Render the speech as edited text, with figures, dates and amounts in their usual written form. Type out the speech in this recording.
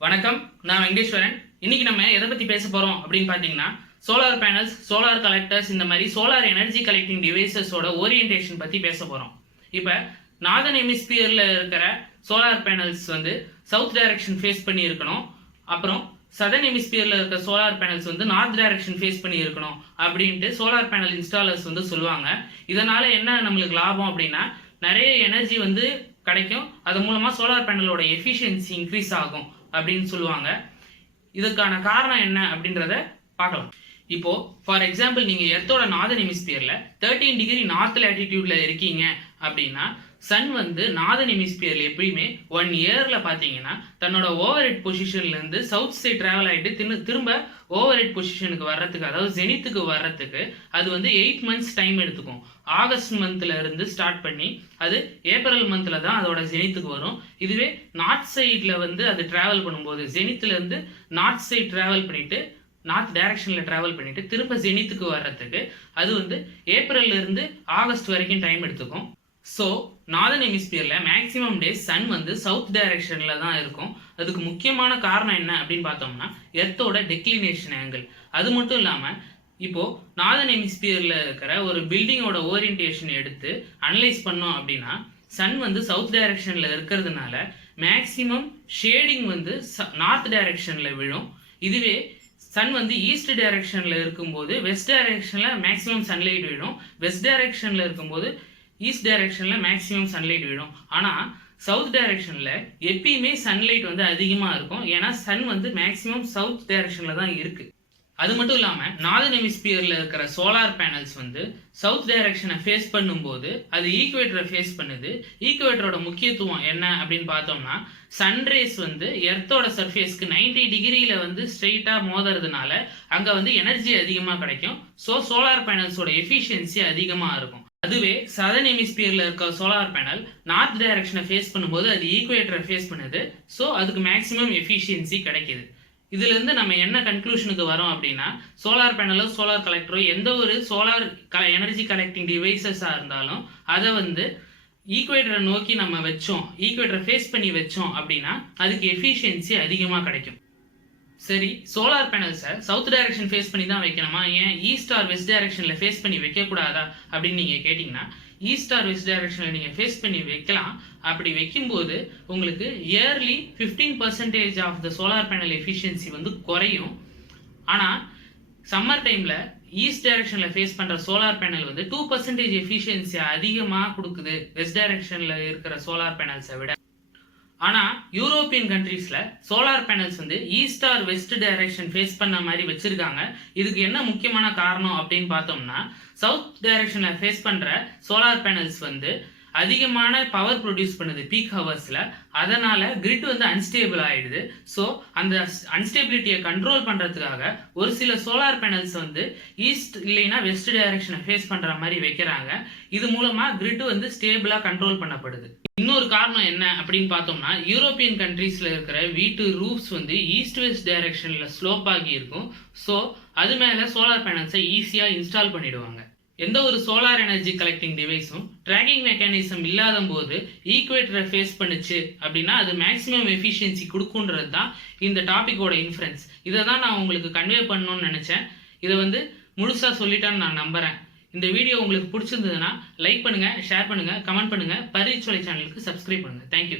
வணக்கம், நான் வெங்கடேஸ்வரன். இன்னைக்கு நம்ம எதை பத்தி பேச போறோம் அப்படின்னு பாத்தீங்கன்னா, சோலார் பேனல்ஸ், சோலார் கலெக்டர்ஸ் இந்த மாதிரி சோலார் எனர்ஜி கலெக்டிங் டிவைசஸோட ஓரியன்டேஷன் பத்தி பேச போறோம். இப்ப நார்தர்ன் ஹெமிஸ்பியர்ல இருக்கிற சோலார் பேனல்ஸ் வந்து சவுத் டைரக்ஷன் ஃபேஸ் பண்ணி இருக்கணும். அப்புறம் சதர்ன் ஹெமிஸ்பியர்ல இருக்க சோலார் பேனல்ஸ் வந்து நார்த் டைரக்ஷன் ஃபேஸ் பண்ணி இருக்கணும் அப்படின்ட்டு சோலார் பேனல் இன்ஸ்டாலர்ஸ் வந்து சொல்லுவாங்க. இதனால என்ன நம்மளுக்கு லாபம் அப்படின்னா, நிறைய எனர்ஜி வந்து கிடைக்கும். அது மூலமா சோலார் பேனலோட எஃபிஷியன்சி இன்க்ரீஸ் ஆகும் அப்படின்னு சொல்லுவாங்க. இதுக்கான காரணம் என்ன அப்படின்றத பார்க்கலாம். இப்போ ஃபார் எக்ஸாம்பிள் நீங்க எர்த்தோட நார்தர்ன் ஹெமிஸ்பியர்ல 13 டிகிரி நார்த் லேட்டிடியூட்ல இருக்கீங்க அப்படின்னா, சன் வந்து நார்தர்ன் ஹெமிஸ்பியர்ல எப்பயுமே 1 இயர்ல பாத்தீங்கன்னா தன்னோட ஓவர் ஹெட் பொசிஷன்ல இருந்து சவுத் சைட் டிராவல் ஆயிட்டு திரும்ப ஓவர் ஹெட் பொசிஷனுக்கு வர்றதுக்கு, அதாவது ஜெனித்துக்கு வர்றதுக்கு அது வந்து 8 மந்த்ஸ் டைம் எடுத்துக்கும். ஆகஸ்ட் மந்த்ல இருந்து ஸ்டார்ட் பண்ணி அது ஏப்ரல் மந்த்ல தான் அதோட ஜெனித்துக்கு வரும். இதுவே நார்த் சைட்ல வந்து அது டிராவல் பண்ணும்போது ஜெனித்ல இருந்து நார்த் சைட் டிராவல் பண்ணிட்டு நார்த் டைரக்ஷன்ல டிராவல் பண்ணிட்டு திரும்ப ஜெனித்துக்கு வர்றதுக்கு அது வந்து ஏப்ரல்ல இருந்து ஆகஸ்ட் வரைக்கும் டைம் எடுத்துக்கும். ஸோ நார்தர்ன் ஹெமிஸ்பியர்ல மேக்ஸிமம் டேஸ் சன் வந்து சவுத் டைரக்ஷன்ல தான் இருக்கும். அதுக்கு முக்கியமான காரணம் என்ன அப்படின்னு பார்த்தோம்னா, எர்த்தோட டெக்லினேஷன் ஆங்கிள். அது மட்டும் இல்லாம இப்போ நார்தர்ன் ஹெமிஸ்பியர்ல இருக்கிற ஒரு பில்டிங்கோட ஓரியன்டேஷன் எடுத்து அனலைஸ் பண்ணோம் அப்படின்னா, சன் வந்து சவுத் டைரக்ஷன்ல இருக்கிறதுனால மேக்ஸிமம் ஷேடிங் வந்து நார்த் டைரக்ஷன்ல விழும். இதுவே சன் வந்து ஈஸ்ட் டைரக்ஷன்ல இருக்கும்போது வெஸ்ட் டைரக்ஷன்ல மேக்ஸிமம் சன்லைட் விழும். வெஸ்ட் டைரக்ஷன்ல இருக்கும்போது ஈஸ்ட் டைரக்ஷன்ல மேக்ஸிமம் சன்லைட் விழும். ஆனா சவுத் டைரக்ஷன்ல எப்பயுமே சன்லைட் வந்து அதிகமா இருக்கும். ஏன்னா சன் வந்து மேக்ஸிமம் சவுத் டைரக்ஷன்ல தான் இருக்கு. அது மட்டும் இல்லாம நார்தர்ன் ஹெமிஸ்பியர்ல இருக்கிற சோலார் பேனல்ஸ் வந்து சவுத் டைரக்ஷனை ஃபேஸ் பண்ணும்போது அது ஈக்குவேட்டரை ஃபேஸ் பண்ணுது. ஈக்குவேட்டரோட முக்கியத்துவம் என்ன அப்படின்னு பார்த்தோம்னா, சன்ரேஸ் வந்து எர்த்தோட சர்ஃபேஸ்க்கு 90 டிகிரியில வந்து ஸ்ட்ரெயிட்டா மோதுறதுனால அங்க வந்து எனர்ஜி அதிகமா கிடைக்கும். ஸோ சோலார் பேனல்ஸோட எஃபிஷியன்சி அதிகமா இருக்கும். அதுவே சதர்ன் ஹெமிஸ்பியர்ல இருக்க சோலார் பேனல் நார்த் டைரக்ஷனை ஃபேஸ் பண்ணும்போது அது ஈக்குவேட்டரை ஃபேஸ் பண்ணுது. ஸோ அதுக்கு மேக்ஸிமம் எஃபிஷியன்சி கிடைக்குது. இதுல இருந்து நம்ம என்ன கன்க்ளூஷனுக்கு வரோம் அப்படின்னா, சோலார் பேனலோ சோலார் கலெக்டரோ எந்த ஒரு சோலார் எனர்ஜி கலெக்டிங் டிவைசஸா இருந்தாலும் அதை வந்து ஈக்குவேட்டரை நோக்கி நம்ம வச்சோம், ஈக்குவேட்டரை ஃபேஸ் பண்ணி வச்சோம் அப்படின்னா அதுக்கு எஃபிஷியன்சி அதிகமாக கிடைக்கும். சரி, சோலார் பேனல்ஸை சவுத் டைரக்ஷன் ஃபேஸ் பண்ணி தான் வைக்கணுமா, ஏன் ஈஸ்ட் ஆர் வெஸ்ட் டைரக்ஷன்ல ஃபேஸ் பண்ணி வைக்கக்கூடாதா அப்படின்னு நீங்க கேட்டீங்கன்னா, ஈஸ்ட் ஆர் வெஸ்ட் டைரக்ஷன்ல நீங்க ஃபேஸ் பண்ணி வைக்கலாம். அப்படி வைக்கும்போது உங்களுக்கு yearly 15% off the solar panel efficiency வந்து குறையும். ஆனா சம்மர் டைம்ல ஈஸ்ட் டைரக்ஷன்ல ஃபேஸ் பண்ற சோலார் பேனல் வந்து 2% எஃபிஷியன்சி அதிகமாக கொடுக்குது வெஸ்ட் டைரக்ஷன்ல இருக்கிற சோலார் பேனல்ஸை விட. ஆனா யூரோப்பியன் கண்ட்ரீஸ்ல சோலார் பேனல்ஸ் வந்து east or west direction face பண்ண மாதிரி வச்சிருக்காங்க. இதுக்கு என்ன முக்கியமான காரணம் அப்படின்னு பார்த்தோம்னா, சவுத் டைரக்ஷன்ல ஃபேஸ் பண்ற சோலார் பேனல்ஸ் வந்து அதிகமான பவர் ப்ரொடியூஸ் பண்ணுது பீக் ஹவர்ஸ்ல. அதனால கிரிட் வந்து அன்ஸ்டேபிள் ஆயிடுது. ஸோ அந்த அன்ஸ்டேபிலிட்டியை கண்ட்ரோல் பண்றதுக்காக ஒரு சில சோலார் பேனல்ஸ் வந்து ஈஸ்ட் இல்லைன்னா வெஸ்ட் டைரக்ஷனை ஃபேஸ் பண்ற மாதிரி வைக்கிறாங்க. இது மூலமா கிரிட் வந்து ஸ்டேபிளா கண்ட்ரோல் பண்ணப்படுது. இன்னொரு காரணம் என்ன அப்படின்னு பார்த்தோம்னா, யூரோப்பியன் கண்ட்ரீஸ்ல இருக்கிற வீட்டு ரூஃப்ஸ் வந்து ஈஸ்ட் வெஸ்ட் டைரக்ஷன்ல ஸ்லோப் ஆகி இருக்கும். ஸோ அது மேல சோலார் பேனல்ஸை ஈஸியா இன்ஸ்டால் பண்ணிடுவாங்க. எந்த ஒரு சோலார் எனர்ஜி கலெக்டிங் டிவைஸும் ட்ராக்கிங் மெக்கானிசம் இல்லாத போது ஈக்குவேட்டரை ஃபேஸ் பண்ணுச்சு அப்படின்னா அது மேக்ஸிமம் எஃபிஷியன்சி கொடுக்குன்றது தான் இந்த டாபிக்கோட இன்ஃபரன்ஸ். இதை தான் நான் உங்களுக்கு கன்வே பண்ணணும்னு நினைச்சேன். இதை வந்து முழுசா சொல்லிட்டான்னு நான் நம்புறேன். இந்த வீடியோ உங்களுக்கு பிடிச்சிருந்ததுன்னா லைக் பண்ணுங்க, ஷேர் பண்ணுங்க, கமெண்ட் பண்ணுங்க. பரிச்சொலை சேனலுக்கு சப்ஸ்கிரைப் பண்ணுங்க. தேங்க்யூ.